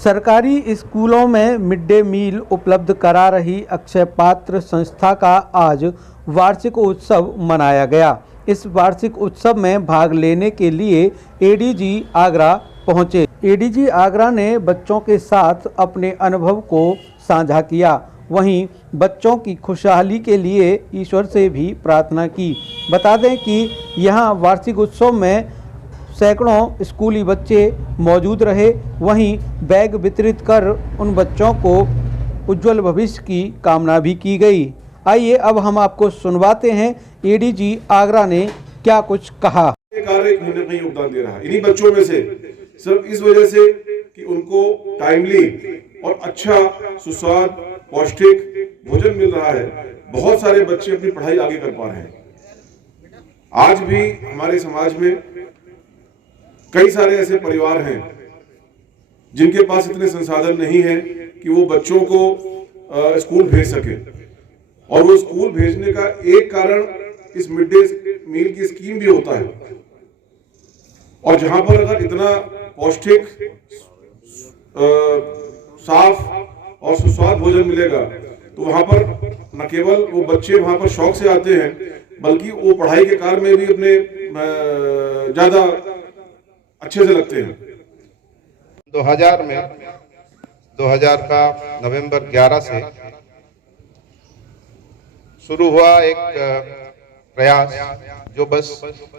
सरकारी स्कूलों में मिड डे मील उपलब्ध करा रही अक्षय पात्र संस्था का आज वार्षिक उत्सव मनाया गया। इस वार्षिक उत्सव में भाग लेने के लिए एडीजी आगरा पहुंचे। एडीजी आगरा ने बच्चों के साथ अपने अनुभव को साझा किया। वहीं बच्चों की खुशहाली के लिए ईश्वर से भी प्रार्थना की। बता दें कि यहां वार्षिक उत्सव में सैकड़ों स्कूली बच्चे मौजूद रहे। वहीं बैग वितरित कर उन बच्चों को उज्जवल भविष्य की कामना भी की गई। आइए अब हम आपको सुनवाते हैं एडीजी आगरा ने क्या कुछ कहा। कार्य कहीं ना कहीं योगदान दे रहा है इन्हीं बच्चों में से, सिर्फ इस वजह से कि उनको टाइमली और अच्छा सुस्वाद पौष्टिक भोजन मिल रहा है। बहुत सारे बच्चे अपनी पढ़ाई आगे कर पा रहे हैं। आज भी हमारे समाज में कई सारे ऐसे परिवार हैं जिनके पास इतने संसाधन नहीं है कि वो बच्चों को स्कूल भेज सके, और वो स्कूल भेजने का एक कारण इस मिड डे मील की स्कीम भी होता है। और जहां पर अगर इतना पौष्टिक साफ और सुस्वाद भोजन मिलेगा तो वहां पर न केवल वो बच्चे वहां पर शौक से आते हैं, बल्कि वो पढ़ाई के कार्य में भी अपने ज्यादा अच्छे से लगते हैं। 2000 का नवंबर 11 से शुरू हुआ एक प्रयास जो बस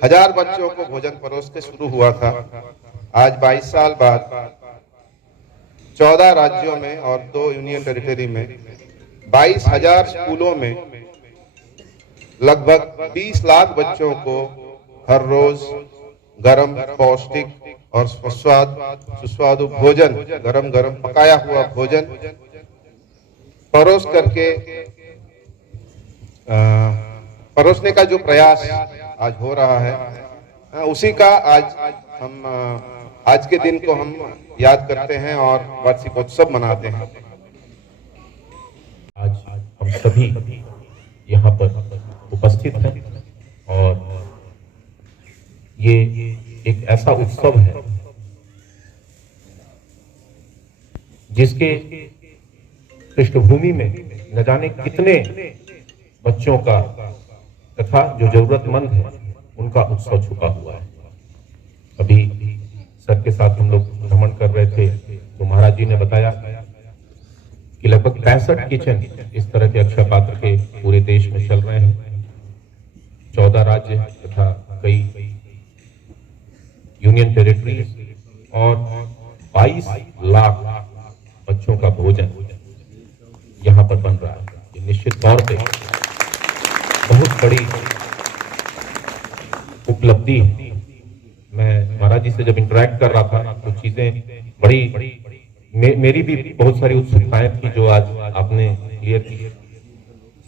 1000 बच्चों को भोजन परोस के शुरू हुआ था। आज 22 साल बाद 14 राज्यों में और 2 यूनियन टेरिटरी में 22,000 स्कूलों में लगभग 20 लाख बच्चों को हर रोज गरम पौष्टिक और सुस्वादु भोजन, गरम गरम पकाया हुआ भोजन परोसने का जो प्रयास आज हो रहा है, उसी का आज के दिन को हम याद करते हैं और वार्षिकोत्सव मनाते हैं। आज हम सभी यहाँ पर उपस्थित हैं और ये एक ऐसा उत्सव है जिसके पृष्ठभूमि में न जाने कितने बच्चों का तथा जो जरूरतमंद है उनका उत्सव छुपा हुआ है। अभी सर के साथ हम लोग भ्रमण कर रहे थे तो महाराज जी ने बताया कि लगभग 65 किचन इस तरह के अक्षय पात्र के पूरे देश में चल रहे हैं। 14 राज्य तथा कई यूनियन टेरिटरी और 22 लाख बच्चों का भोजन यहाँ पर बन रहा है। ये निश्चित तौर पे बहुत बड़ी उपलब्धि है। मैं महाराज जी से जब इंटरेक्ट कर रहा था तो चीजें बड़ी मेरी भी बहुत सारी उत्सुकताएं थी जो आज आपने क्लियर की।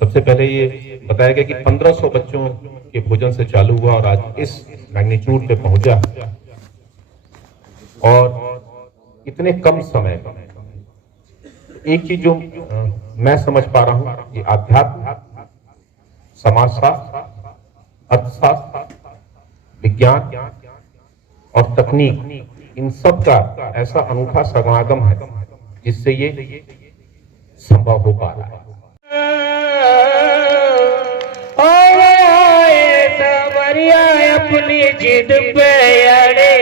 सबसे पहले ये बताया गया कि 1500 बच्चों के भोजन से चालू हुआ और आज इस मैग्नीट्यूड पे पहुंचा, और इतने कम समय में एक चीज जो मैं समझ पा रहा हूं, ये आध्यात्म, समाजशास्त्र, अर्थशास्त्र, विज्ञान और तकनीक, इन सब का ऐसा अनूठा समागम है जिससे ये संभव हो पा रहा है। अपनी जिद पे अड़े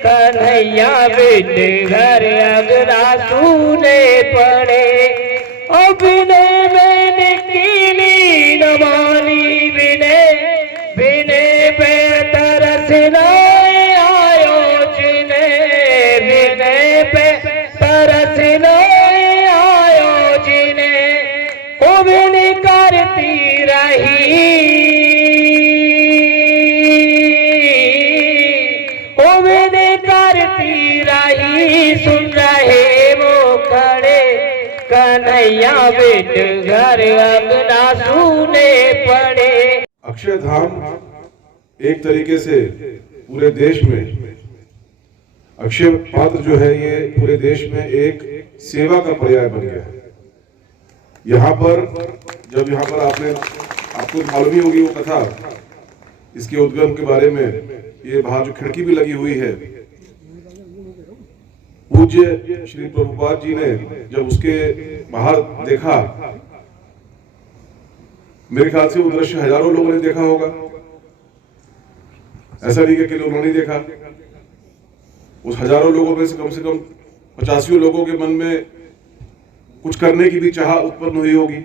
कन्हैया बिन घर अगरा सूने पड़े। बिने मैंने कीनी नवानी बिने बिने पे तरस नाए आयो जिने बिने पे तरस नाए आयो जिने ओ बिने करती रही सुन रहे वो खड़े कन्हैया बिन घर अंगना सूने पड़े। अक्षय धाम एक तरीके से पूरे देश में, अक्षय पात्र जो है ये पूरे देश में एक सेवा का पर्याय बन गया है। यहाँ पर जब आपको मालूम ही होगी वो कथा, इसके उद्गम के बारे में, ये बाहर जो खिड़की भी लगी हुई है पूज्य श्री प्रभुपाद जी ने जब उसके बाहर देखा, मेरे ख्याल से वो दृश्य हजारों लोगों ने देखा होगा, ऐसा नहीं कि अकेले उन्होंने देखा। उस हजारों लोगों में से कम 85 लोगों के मन में कुछ करने की भी चाह उत्पन्न हुई होगी,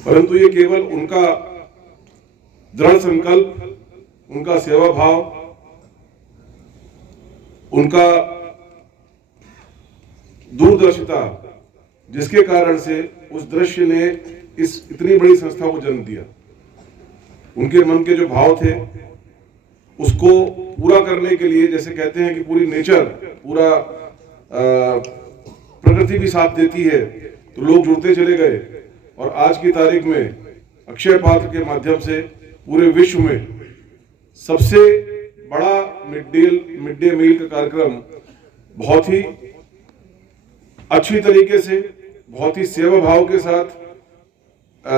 परंतु ये केवल उनका दृढ़ संकल्प, उनका सेवा भाव, उनका दूरदर्शिता, जिसके कारण से उस दृश्य ने इस इतनी बड़ी संस्था को जन्म दिया। उनके मन के जो भाव थे उसको पूरा करने के लिए, जैसे कहते हैं कि पूरी नेचर, पूरा प्रकृति भी साथ देती है, तो लोग जुड़ते चले गए और आज की तारीख में अक्षय पात्र के माध्यम से पूरे विश्व में सबसे बड़ा मिड डे मील का कार्यक्रम बहुत ही अच्छी तरीके से, बहुत ही सेवा भाव के साथ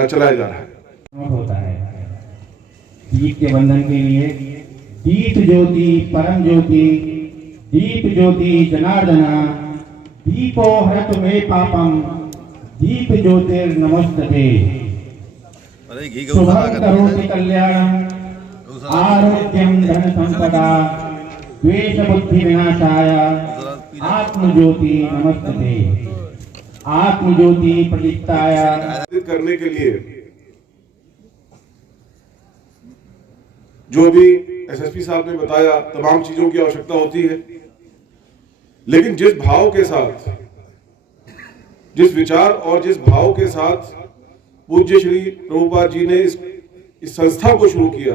चलाया जा रहा है। होता है दीप के बंधन के लिए दीप ज्योति परम ज्योति, दीप ज्योति जनार्दना, दीपो हरतु मे पापम, दीप ज्योतिर नमस्तते। शुभं करोति कल्याणं, आरोग्यं धन संपदा, द्वेष बुद्धि विनाशाय, आत्मज्योति नमस्तते। आत्मज्योति प्रदीप्ताय। करने के लिए जो भी एसएसपी साहब ने बताया, तमाम चीजों की आवश्यकता होती है, लेकिन जिस भाव के साथ, जिस विचार और जिस भाव के साथ पूज्य श्री प्रभुपाद जी ने इस संस्था को शुरू किया,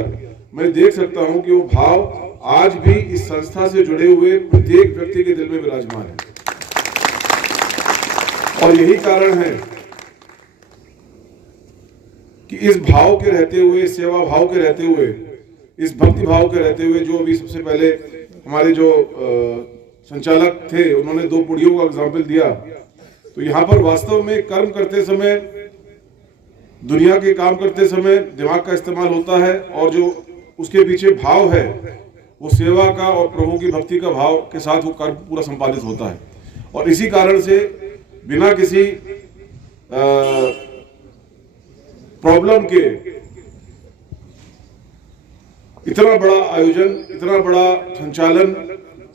मैं देख सकता हूं कि वो भाव आज भी इस संस्था से जुड़े हुए प्रत्येक व्यक्ति के दिल में विराजमान है। और यही कारण है कि इस भाव के रहते हुए, इस सेवा भाव के रहते हुए, इस भक्ति भाव के रहते हुए, जो अभी सबसे पहले हमारे जो संचालक थे उन्होंने 2 पुड़ियों का एग्जाम्पल दिया, तो यहाँ पर वास्तव में कर्म करते समय, दुनिया के काम करते समय दिमाग का इस्तेमाल होता है, और जो उसके पीछे भाव है वो सेवा का और प्रभु की भक्ति का भाव के साथ वो कर्म पूरा संपादित होता है। और इसी कारण से बिना किसी प्रॉब्लम के इतना बड़ा आयोजन, इतना बड़ा संचालन,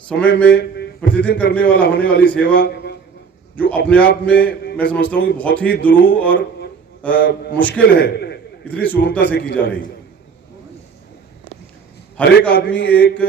समय में प्रतिदिन करने वाला होने वाली सेवा, जो अपने आप में मैं समझता हूँ कि बहुत ही दुरूह और मुश्किल है, इतनी सुगमता से की जा रही है। हर एक आदमी एक